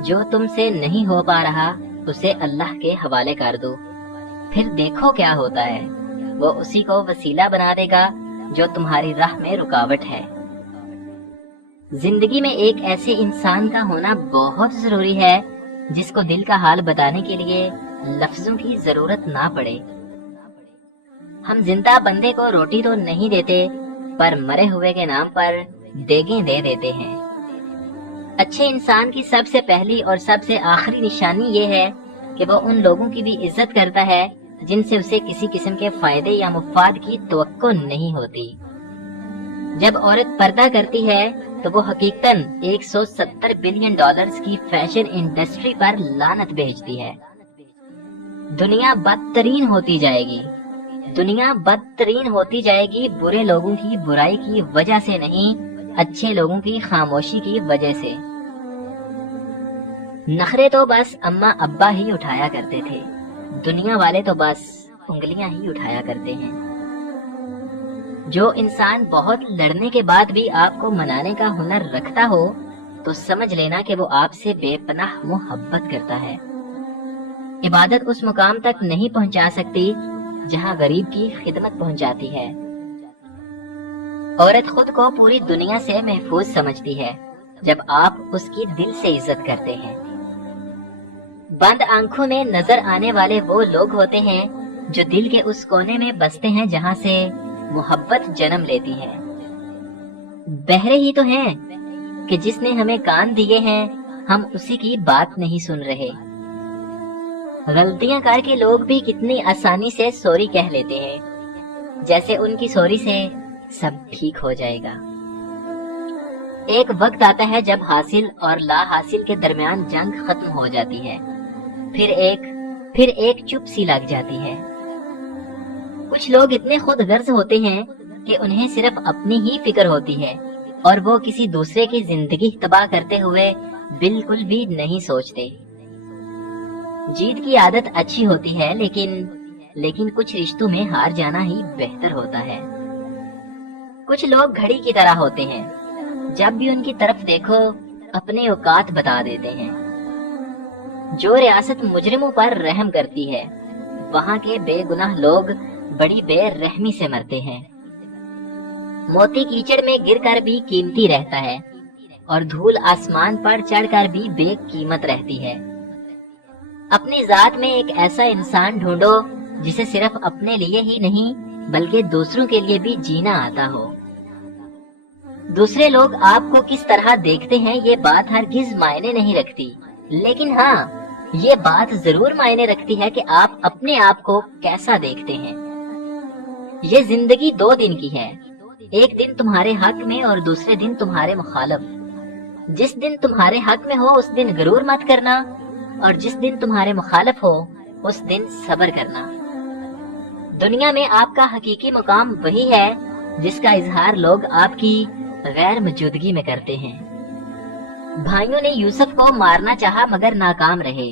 جو تم سے نہیں ہو پا رہا اسے اللہ کے حوالے کر دو، پھر دیکھو کیا ہوتا ہے، وہ اسی کو وسیلہ بنا دے گا جو تمہاری راہ میں رکاوٹ ہے۔ زندگی میں ایک ایسے انسان کا ہونا بہت ضروری ہے جس کو دل کا حال بتانے کے لیے لفظوں کی ضرورت نہ پڑے۔ ہم زندہ بندے کو روٹی تو نہیں دیتے، پر مرے ہوئے کے نام پر دیگیں دے دیتے ہیں۔ اچھے انسان کی سب سے پہلی اور سب سے آخری نشانی یہ ہے کہ وہ ان لوگوں کی بھی عزت کرتا ہے جن سے اسے کسی قسم کے فائدے یا مفاد کی توقع نہیں ہوتی۔ جب عورت پردہ کرتی ہے تو وہ حقیقتاً $170 بلین کی فیشن انڈسٹری پر لعنت بھیجتی ہے۔ دنیا بدترین ہوتی جائے گی، دنیا بدترین ہوتی جائے گی برے لوگوں کی برائی کی وجہ سے نہیں، اچھے لوگوں کی خاموشی کی وجہ سے۔ نخرے تو بس اماں ابا ہی اٹھایا کرتے تھے، دنیا والے تو بس انگلیاں ہی اٹھایا کرتے ہیں۔ جو انسان بہت لڑنے کے بعد بھی آپ کو منانے کا ہنر رکھتا ہو تو سمجھ لینا کہ وہ آپ سے بے پناہ محبت کرتا ہے۔ عبادت اس مقام تک نہیں پہنچا سکتی جہاں غریب کی خدمت پہنچاتی ہے۔ عورت خود کو پوری دنیا سے محفوظ سمجھتی ہے جب آپ اس کی دل سے عزت کرتے ہیں۔ بند آنکھوں میں نظر آنے والے وہ لوگ ہوتے ہیں جو دل کے اس کونے میں بستے ہیں جہاں سے محبت جنم لیتی ہے۔ بہرے ہی تو ہیں کہ جس نے ہمیں کان دیے ہیں ہم اسی کی بات نہیں سن رہے۔ غلطیاں کر کے لوگ بھی کتنی آسانی سے سوری کہہ لیتے ہیں، جیسے ان کی سوری سے سب ٹھیک ہو جائے گا۔ ایک وقت آتا ہے جب حاصل اور لا حاصل کے درمیان جنگ ختم ہو جاتی ہے، پھر ایک چپ سی لگ جاتی ہے۔ کچھ لوگ اتنے خود غرض ہوتے ہیں کہ انہیں صرف اپنی ہی فکر ہوتی ہے اور وہ کسی دوسرے کی زندگی تباہ کرتے ہوئے بالکل بھی نہیں سوچتے۔ جیت کی عادت اچھی ہوتی ہے لیکن کچھ رشتوں میں ہار جانا ہی بہتر ہوتا ہے۔ کچھ لوگ گھڑی کی طرح ہوتے ہیں، جب بھی ان کی طرف دیکھو اپنے اوقات بتا دیتے ہیں۔ جو ریاست مجرموں پر رحم کرتی ہے وہاں کے بے گناہ لوگ بڑی بے رحمی سے مرتے ہیں۔ موتی کیچڑ میں گر کر بھی قیمتی رہتا ہے اور دھول آسمان پر چڑھ کر بھی بے قیمت رہتی ہے۔ اپنی ذات میں ایک ایسا انسان ڈھونڈو جسے صرف اپنے لیے ہی نہیں بلکہ دوسروں کے لیے بھی جینا آتا ہو۔ دوسرے لوگ آپ کو کس طرح دیکھتے ہیں یہ بات ہرگز معنی نہیں رکھتی، لیکن ہاں یہ بات ضرور معنی رکھتی ہے کہ آپ اپنے آپ کو کیسا دیکھتے ہیں۔ یہ زندگی 2 دن کی ہے، ایک دن تمہارے حق میں اور دوسرے دن تمہارے مخالف۔ جس دن تمہارے حق میں ہو اس دن غرور مت کرنا اور جس دن تمہارے مخالف ہو اس دن صبر کرنا۔ دنیا میں آپ کا حقیقی مقام وہی ہے جس کا اظہار لوگ آپ کی غیر موجودگی میں کرتے ہیں۔ بھائیوں نے یوسف کو مارنا چاہا مگر ناکام رہے،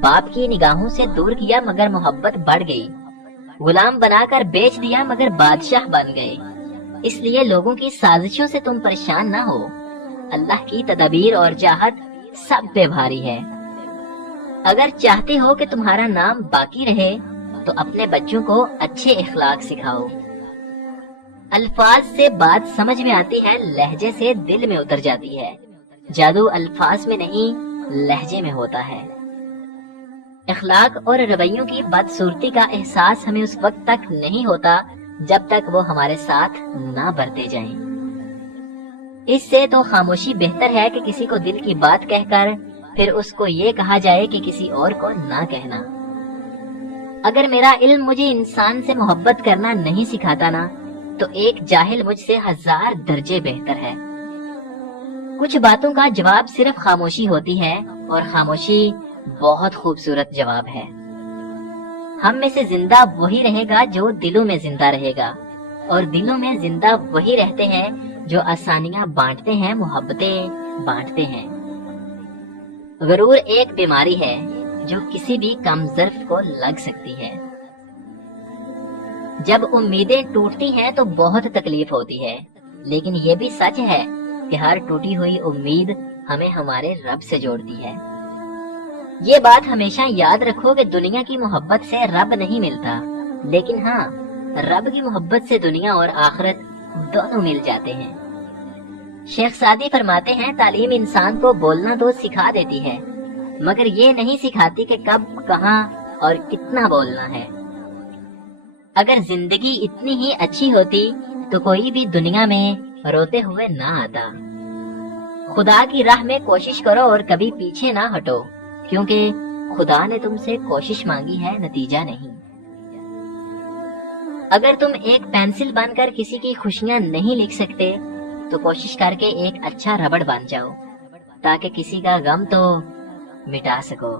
باپ کی نگاہوں سے دور کیا مگر محبت بڑھ گئی، غلام بنا کر بیچ دیا مگر بادشاہ بن گئے۔ اس لیے لوگوں کی سازشوں سے تم پریشان نہ ہو، اللہ کی تدبیر اور چاہت سب پہ بھاری ہے۔ اگر چاہتے ہو کہ تمہارا نام باقی رہے تو اپنے بچوں کو اچھے اخلاق سکھاؤ۔ الفاظ سے بات سمجھ میں آتی ہے، لہجے سے دل میں اتر جاتی ہے۔ جادو الفاظ میں نہیں لہجے میں ہوتا ہے۔ اخلاق اور رویوں کی بدصورتی کا احساس ہمیں اس وقت تک نہیں ہوتا جب تک وہ ہمارے ساتھ نہ برتے جائیں۔ اس سے تو خاموشی بہتر ہے کہ کسی کو دل کی بات کہہ کر پھر اس کو یہ کہا جائے کہ کسی اور کو نہ کہنا۔ اگر میرا علم مجھے انسان سے محبت کرنا نہیں سکھاتا نا تو ایک جاہل مجھ سے 1000 درجے بہتر ہے۔ کچھ باتوں کا جواب صرف خاموشی ہوتی ہے اور خاموشی بہت خوبصورت جواب ہے۔ ہم میں سے زندہ وہی رہے گا جو دلوں میں زندہ رہے گا، اور دلوں میں زندہ وہی رہتے ہیں جو آسانیاں بانٹتے ہیں، محبتیں بانٹتے ہیں۔ غرور ایک بیماری ہے جو کسی بھی کم ظرف کو لگ سکتی ہے۔ جب امیدیں ٹوٹتی ہیں تو بہت تکلیف ہوتی ہے، لیکن یہ بھی سچ ہے کہ ہر ٹوٹی ہوئی امید ہمیں ہمارے رب سے جوڑتی ہے۔ یہ بات ہمیشہ یاد رکھو کہ دنیا کی محبت سے رب نہیں ملتا، لیکن ہاں، رب کی محبت سے دنیا اور آخرت دونوں مل جاتے ہیں۔ شیخ سعدی فرماتے ہیں، تعلیم انسان کو بولنا تو سکھا دیتی ہے، مگر یہ نہیں سکھاتی کہ کب، کہاں اور کتنا بولنا ہے۔ اگر زندگی اتنی ہی اچھی ہوتی تو کوئی بھی دنیا میں روتے ہوئے نہ آتا۔ خدا کی راہ میں کوشش کرو اور کبھی پیچھے نہ ہٹو، کیونکہ خدا نے تم سے کوشش مانگی ہے، نتیجہ نہیں۔ اگر تم ایک پینسل بن کر کسی کی خوشیاں نہیں لکھ سکتے تو کوشش کر کے ایک اچھا ربڑ بن جاؤ، تاکہ کسی کا غم تو مٹا سکو۔